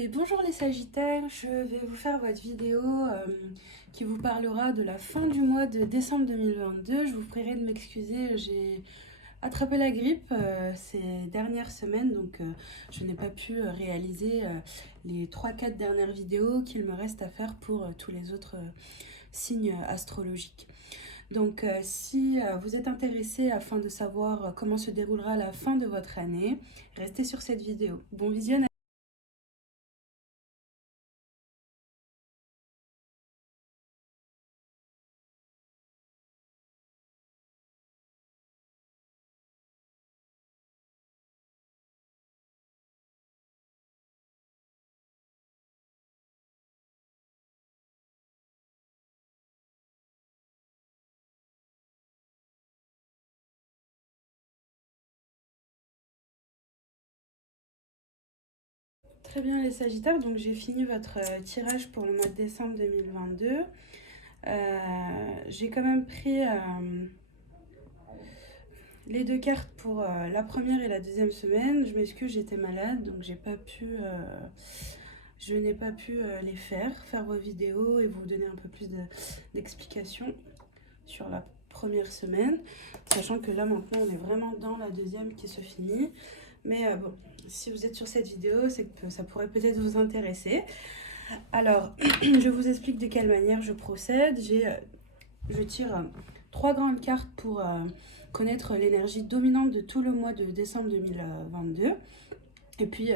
Et bonjour les Sagittaires, je vais vous faire votre vidéo qui vous parlera de la fin du mois de décembre 2022. Je vous prierai de m'excuser, j'ai attrapé la grippe ces dernières semaines, donc je n'ai pas pu réaliser les 3-4 dernières vidéos qu'il me reste à faire pour tous les autres signes astrologiques. Donc si vous êtes intéressé afin de savoir comment se déroulera la fin de votre année, restez sur cette vidéo. Bon visionnage. Très bien les Sagittaires, donc j'ai fini votre tirage pour le mois de décembre 2022. J'ai quand même pris les deux cartes pour la première et la deuxième semaine. Je m'excuse, j'étais malade, donc je n'ai pas pu les faire vos vidéos et vous donner un peu plus d'explications sur la première semaine, sachant que là maintenant on est vraiment dans la deuxième qui se finit. Mais bon, si vous êtes sur cette vidéo, c'est que ça pourrait peut-être vous intéresser. Alors, je vous explique de quelle manière je procède. Je tire 3 grandes cartes pour connaître l'énergie dominante de tout le mois de décembre 2022. Et puis,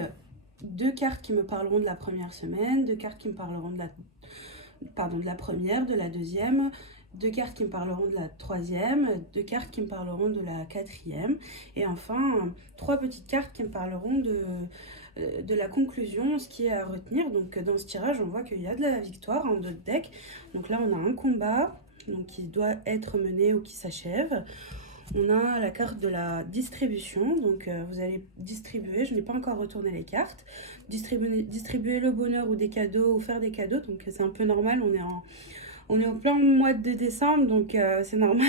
2 cartes qui me parleront de la première semaine, 2 cartes qui me parleront de la première, de la deuxième, 2 cartes qui me parleront de la troisième, 2 cartes qui me parleront de la quatrième, et enfin 3 petites cartes qui me parleront de la conclusion, ce qui est à retenir. Donc dans ce tirage, on voit qu'il y a de la victoire en d'autres decks. Donc là, on a un combat donc, qui doit être mené ou qui s'achève. On a la carte de la distribution, donc vous allez distribuer, je n'ai pas encore retourné les cartes, distribuer le bonheur ou des cadeaux ou faire des cadeaux, donc c'est un peu normal, on est en plein mois de décembre, donc c'est normal,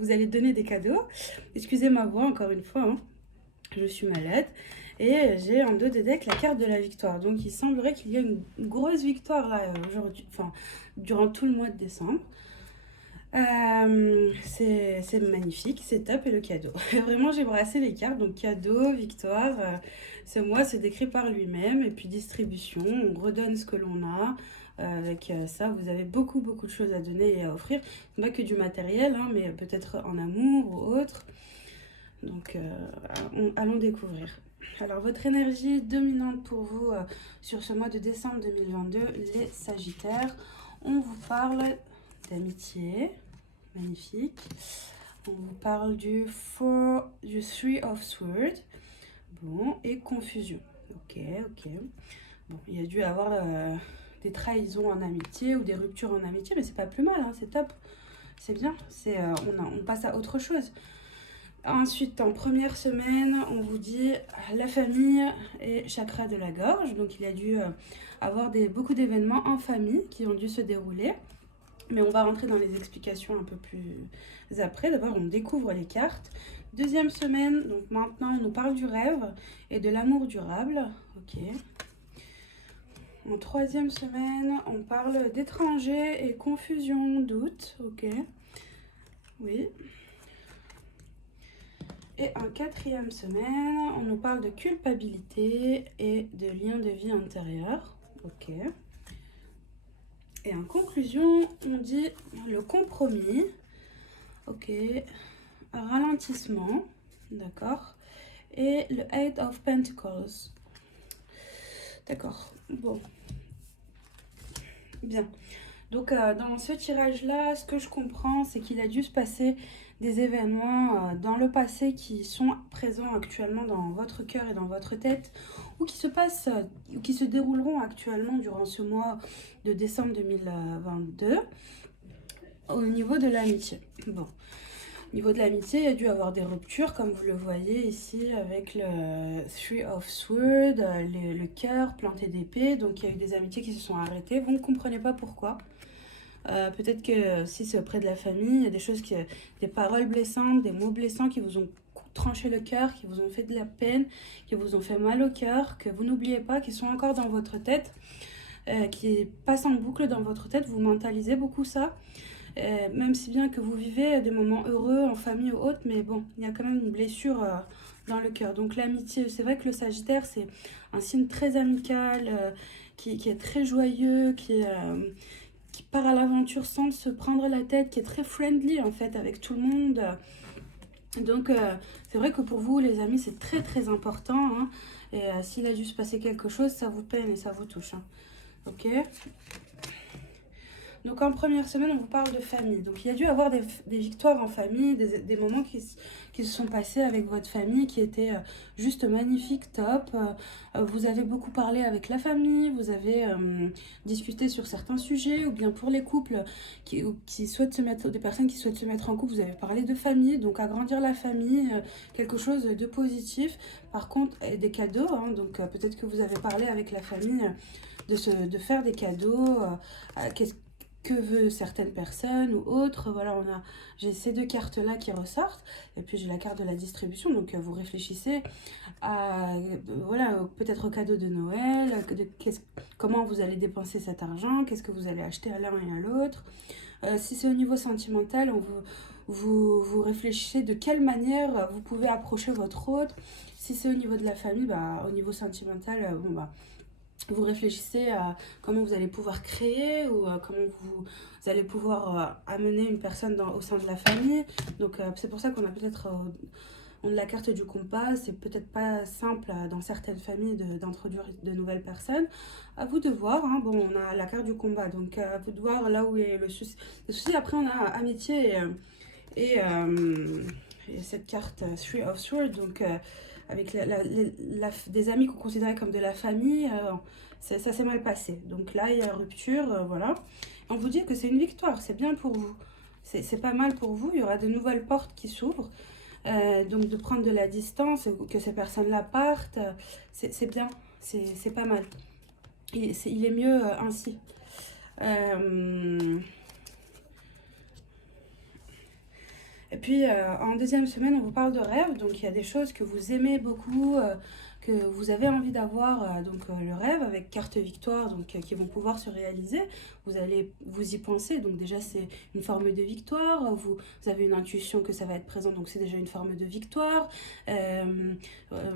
vous allez donner des cadeaux. Excusez ma voix encore une fois, hein, je suis malade. Et j'ai en dos de deck la carte de la victoire, donc il semblerait qu'il y ait une grosse victoire là aujourd'hui, enfin durant tout le mois de décembre. C'est magnifique, c'est top et le cadeau. Vraiment, j'ai brassé les cartes, donc cadeau, victoire. Ce mois se décrit par lui-même et puis distribution, on redonne ce que l'on a. Avec ça, vous avez beaucoup de choses à donner et à offrir. Pas que du matériel, hein, mais peut-être en amour ou autre. Donc, allons découvrir. Alors, votre énergie dominante pour vous sur ce mois de décembre 2022, les Sagittaires, on vous parle d'amitié. Magnifique. On vous parle du 3 of Swords. Bon, et confusion. Ok. Bon, il y a dû avoir des trahisons en amitié ou des ruptures en amitié, mais c'est pas plus mal, hein, c'est top. C'est bien, on passe à autre chose. Ensuite, en première semaine, on vous dit la famille et chakra de la gorge. Donc, il a dû avoir beaucoup d'événements en famille qui ont dû se dérouler. Mais on va rentrer dans les explications un peu plus après. D'abord, on découvre les cartes. Deuxième semaine, donc maintenant, on nous parle du rêve et de l'amour durable. Ok. En troisième semaine, on parle d'étrangers et confusion, doute. Ok. Oui. Et en quatrième semaine, on nous parle de culpabilité et de lien de vie intérieur. Ok. Et en conclusion, on dit le compromis. Ok. Ralentissement. D'accord. Et le Eight of Pentacles. D'accord. Bon. Bien. Donc, dans ce tirage-là, ce que je comprends, c'est qu'il a dû se passer des événements dans le passé qui sont présents actuellement dans votre cœur et dans votre tête, ou qui se passent, ou qui se dérouleront actuellement durant ce mois de décembre 2022 au niveau de l'amitié. Bon. Au niveau de l'amitié, il y a dû avoir des ruptures, comme vous le voyez ici, avec le 3 of Swords, le cœur planté d'épée. Donc, il y a eu des amitiés qui se sont arrêtées. Vous ne comprenez pas pourquoi. Peut-être que si c'est auprès de la famille, il y a des choses des paroles blessantes, des mots blessants qui vous ont tranché le cœur, qui vous ont fait de la peine, qui vous ont fait mal au cœur, que vous n'oubliez pas, qui sont encore dans votre tête, qui passent en boucle dans votre tête. Vous mentalisez beaucoup ça. Même si bien que vous vivez des moments heureux en famille ou autre, mais bon, il y a quand même une blessure dans le cœur. Donc l'amitié, c'est vrai que le Sagittaire, c'est un signe très amical, qui est très joyeux, qui part à l'aventure sans se prendre la tête, qui est très friendly en fait avec tout le monde. Donc c'est vrai que pour vous, les amis, c'est très très important, hein. Et s'il a dû se passer quelque chose, ça vous peine et ça vous touche, hein. Ok. Donc en première semaine, on vous parle de famille. Donc il y a dû avoir des victoires en famille, des moments qui se sont passés avec votre famille qui étaient juste magnifiques, top. Vous avez beaucoup parlé avec la famille, vous avez discuté sur certains sujets, ou bien pour les couples qui souhaitent se mettre, des personnes qui souhaitent se mettre en couple, vous avez parlé de famille, donc agrandir la famille, quelque chose de positif. Par contre, des cadeaux, hein, donc peut-être que vous avez parlé avec la famille de faire des cadeaux, que veut certaines personnes ou autres. Voilà, j'ai ces deux cartes là qui ressortent, et puis j'ai la carte de la distribution. Donc vous réfléchissez à voilà, peut-être au cadeau de Noël, comment vous allez dépenser cet argent, qu'est-ce que vous allez acheter à l'un et à l'autre. Si c'est au niveau sentimental, vous réfléchissez de quelle manière vous pouvez approcher votre autre. Si c'est au niveau de la famille, au niveau sentimental, vous réfléchissez à comment vous allez pouvoir créer, ou comment vous allez pouvoir amener une personne au sein de la famille. Donc c'est pour ça qu'on a peut-être on a la carte du compas. C'est peut-être pas simple dans certaines familles d'introduire de nouvelles personnes. À vous de voir, hein. Bon, on a la carte du combat, donc à vous de voir là où est le souci. Le souci, après, on a amitié et cette carte Three of Swords, donc avec des amis qu'on considérait comme de la famille, ça s'est mal passé. Donc là, il y a rupture, voilà. On vous dit que c'est une victoire, c'est bien pour vous. C'est pas mal pour vous, il y aura de nouvelles portes qui s'ouvrent. Donc de prendre de la distance, que ces personnes-là partent, c'est bien, c'est pas mal. Il est mieux ainsi. Et puis en deuxième semaine, on vous parle de rêves. Donc il y a des choses que vous aimez beaucoup, que vous avez envie d'avoir. Le rêve avec carte victoire, donc qui vont pouvoir se réaliser. Vous allez vous y penser. Donc déjà, c'est une forme de victoire. Vous avez une intuition que ça va être présent. Donc c'est déjà une forme de victoire.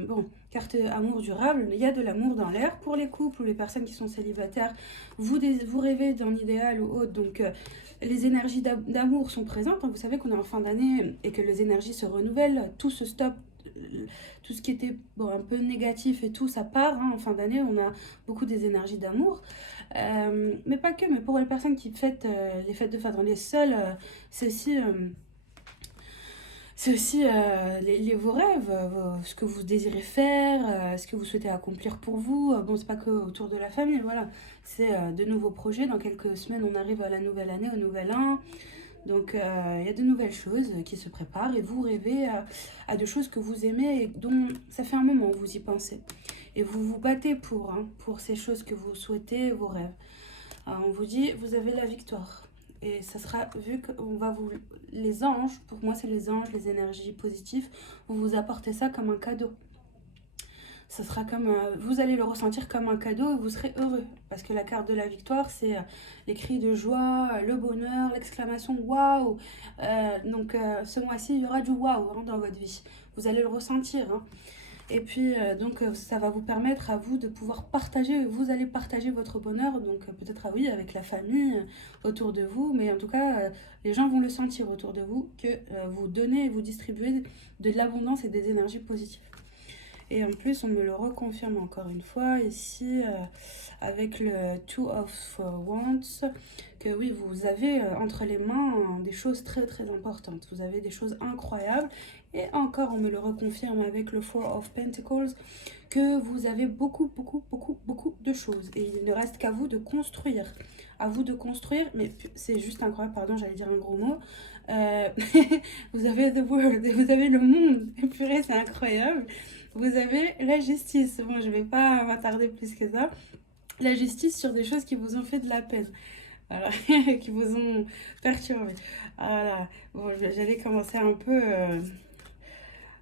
Bon, carte amour durable. Il y a de l'amour dans l'air. Pour les couples ou les personnes qui sont célibataires, vous rêvez d'un idéal ou autre. Donc les énergies d'amour sont présentes. Vous savez qu'on est en fin d'année et que les énergies se renouvellent. Tout se stoppe. Tout ce qui était un peu négatif et tout, ça part. En fin d'année, on a beaucoup des énergies d'amour. Mais pas que. Mais pour les personnes qui fêtent les fêtes de fin d'année seules, c'est aussi... vos rêves, ce que vous désirez faire, ce que vous souhaitez accomplir pour vous. Bon, c'est pas que autour de la famille, voilà. C'est de nouveaux projets. Dans quelques semaines, on arrive à la nouvelle année, au nouvel an. Donc, il y a de nouvelles choses qui se préparent et vous rêvez à de choses que vous aimez et dont ça fait un moment que vous y pensez. Et vous vous battez pour ces choses que vous souhaitez, vos rêves. Alors, on vous dit, vous avez la victoire. Et ça sera, vu qu'on va vous... Les anges, pour moi c'est les anges, les énergies positives, vous apportez ça comme un cadeau. Ça sera comme... vous allez le ressentir comme un cadeau et vous serez heureux. Parce que la carte de la victoire, c'est les cris de joie, le bonheur, l'exclamation « waouh ». Donc ce mois-ci, il y aura du waouh dans votre vie. Vous allez le ressentir, hein. Et puis, ça va vous permettre à vous de pouvoir partager, vous allez partager votre bonheur, donc peut-être, oui, avec la famille autour de vous, mais en tout cas, les gens vont le sentir autour de vous, que vous donnez et vous distribuez de l'abondance et des énergies positives. Et en plus, on me le reconfirme encore une fois ici, avec le Two of Wands, que oui, vous avez entre les mains des choses très très importantes. Vous avez des choses incroyables. Et encore, on me le reconfirme avec le Four of Pentacles, que vous avez beaucoup, beaucoup, beaucoup, beaucoup de choses. Et il ne reste qu'à vous de construire. À vous de construire, mais c'est juste incroyable, pardon, j'allais dire un gros mot. Vous avez the world, vous avez le monde. Et purée, c'est incroyable. Vous avez la justice. Bon, je ne vais pas m'attarder plus que ça. La justice sur des choses qui vous ont fait de la peine. Voilà, qui vous ont perturbé. Voilà. Bon, j'allais commencer un peu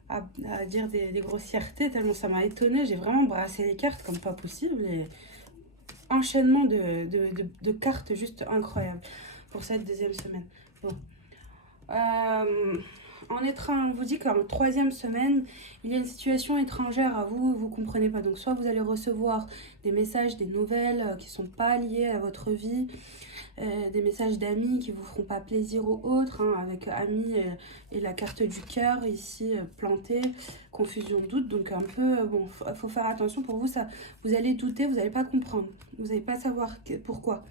à dire des grossièretés, tellement ça m'a étonnée. J'ai vraiment brassé les cartes comme pas possible. Et enchaînement de cartes juste incroyable pour cette deuxième semaine. Bon. On vous dit qu'en troisième semaine, il y a une situation étrangère à vous, vous ne comprenez pas. Donc soit vous allez recevoir des messages, des nouvelles qui ne sont pas liées à votre vie, des messages d'amis qui ne vous feront pas plaisir ou autres, hein, avec amis et la carte du cœur ici plantée, confusion, doute. Donc un peu, bon, faut faire attention pour vous, ça, vous allez douter, vous n'allez pas comprendre, vous n'allez pas savoir pourquoi.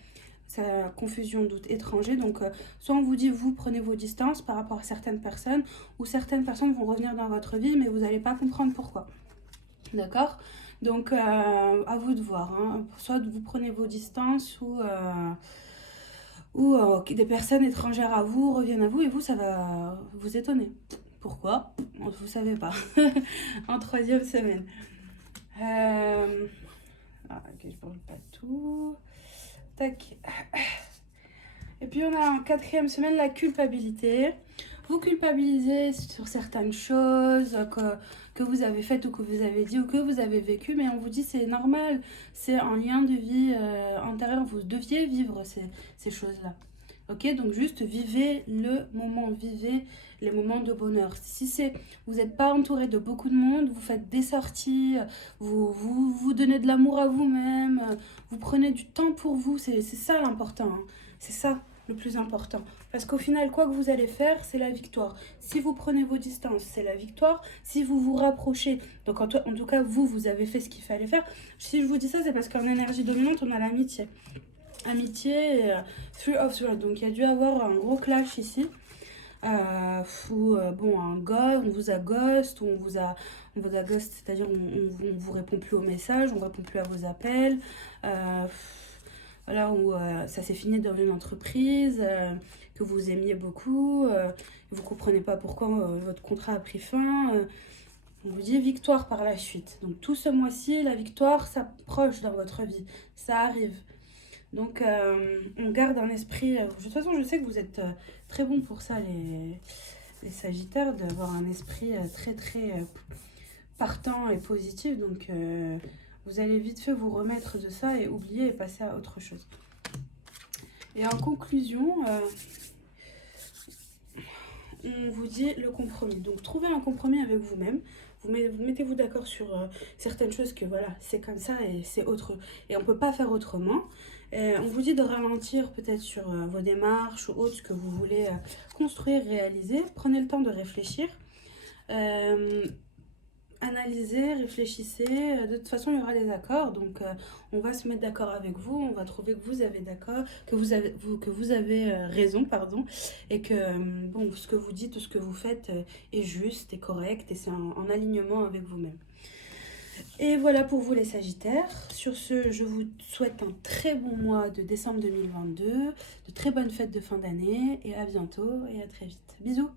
Ça, confusion, doute, étranger. Donc, soit on vous dit, vous prenez vos distances par rapport à certaines personnes, ou certaines personnes vont revenir dans votre vie, mais vous n'allez pas comprendre pourquoi. D'accord? Donc, à vous de voir. Hein. Soit vous prenez vos distances, ou des personnes étrangères à vous reviennent à vous, et vous, ça va vous étonner. Pourquoi? Vous ne savez pas. En troisième semaine. Ok, je ne parle pas tout. Tac. Et puis on a en quatrième semaine la culpabilité. Vous culpabilisez sur certaines choses que vous avez faites ou que vous avez dit ou que vous avez vécu, mais on vous dit c'est normal, c'est un lien de vie antérieur, vous deviez vivre ces choses-là. Ok, donc juste vivez le moment, vivez les moments de bonheur. Si vous n'êtes pas entouré de beaucoup de monde, vous faites des sorties, vous donnez de l'amour à vous-même, vous prenez du temps pour vous, c'est ça l'important, hein. C'est ça le plus important. Parce qu'au final, quoi que vous allez faire, c'est la victoire. Si vous prenez vos distances, c'est la victoire. Si vous vous rapprochez, donc en tout cas, vous avez fait ce qu'il fallait faire. Si je vous dis ça, c'est parce qu'en énergie dominante, on a l'amitié. Amitié, Three of Swords. Donc il y a dû avoir un gros clash ici. Bon, on vous a ghost, ou on vous a ghost, c'est-à-dire on vous répond plus aux messages, on répond plus à vos appels. Voilà, où ça s'est fini dans une entreprise que vous aimiez beaucoup, vous comprenez pas pourquoi votre contrat a pris fin. On vous dit victoire par la suite. Donc tout ce mois-ci, la victoire s'approche dans votre vie, ça arrive. Donc on garde un esprit, de toute façon je sais que vous êtes très bons pour ça les Sagittaires, d'avoir un esprit très partant et positif. Donc vous allez vite fait vous remettre de ça et oublier et passer à autre chose. Et en conclusion, on vous dit le compromis. Donc trouvez un compromis avec vous-même. Vous mettez-vous d'accord sur certaines choses que voilà, c'est comme ça et c'est autre. Et on ne peut pas faire autrement. On vous dit de ralentir peut-être sur vos démarches ou autres que vous voulez construire, réaliser. Prenez le temps de réfléchir. Analysez, réfléchissez. De toute façon, il y aura des accords. Donc, on va se mettre d'accord avec vous. On va trouver que vous avez d'accord, que vous avez raison, pardon. Et que bon, ce que vous dites ou ce que vous faites est juste, est correct et c'est en alignement avec vous-même. Et voilà pour vous les Sagittaires. Sur ce, je vous souhaite un très bon mois de décembre 2022, de très bonnes fêtes de fin d'année et à bientôt et à très vite. Bisous!